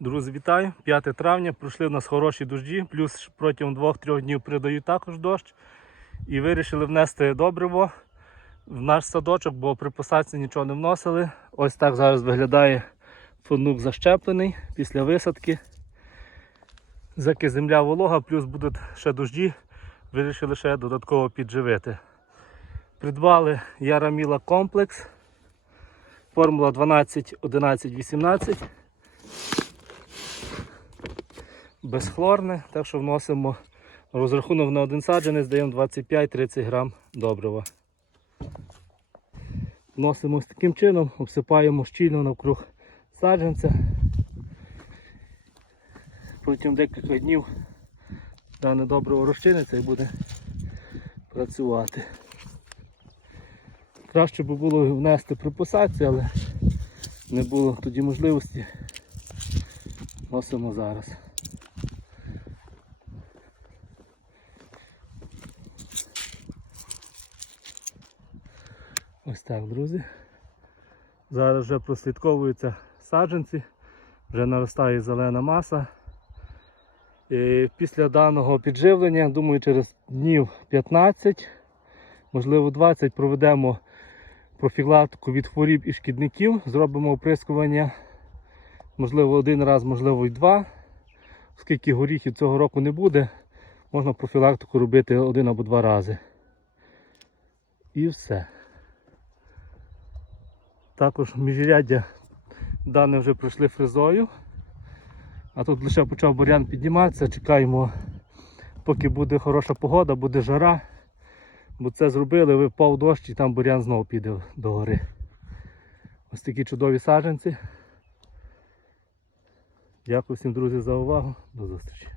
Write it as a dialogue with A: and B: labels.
A: Друзі, вітаю! 5 травня, пройшли в нас хороші дощі, плюс протягом 2-3 днів придають також дощ. І вирішили внести добриво в наш садочок, бо при посадці нічого не вносили. Ось так зараз виглядає фундук защеплений після висадки. Заки земля волога, плюс будуть ще дожді, вирішили ще додатково підживити. Придбали Яраміла комплекс. Формула 12, 11, 18 безхлорне, так що вносимо розрахунок на один саджанець, даємо 25-30 грам добрива. Вносимо таким чином, обсипаємо щільно навкруг саджанця. Протягом декілька днів дане добриво розчиниться і буде працювати. Краще би було внести при посадці, але не було тоді можливості. Носимо зараз. Ось так, друзі. Зараз вже прослідковуються саджанці, вже наростає зелена маса. І після даного підживлення, думаю, через днів 15, можливо 20, проведемо профілактику від хворіб і шкідників, зробимо оприскування, можливо, один раз, можливо, і два. Оскільки горіхів цього року не буде, можна профілактику робити один або два рази. І все. Також міжряддя дане вже пройшли фрезою. А тут лише почав бурян підніматися, чекаємо, поки буде хороша погода, буде жара. Бо це зробили, випав дощ і там бурян знову піде до гори. Ось такі чудові саджанці. Дякую всім друзі за увагу. До зустрічі.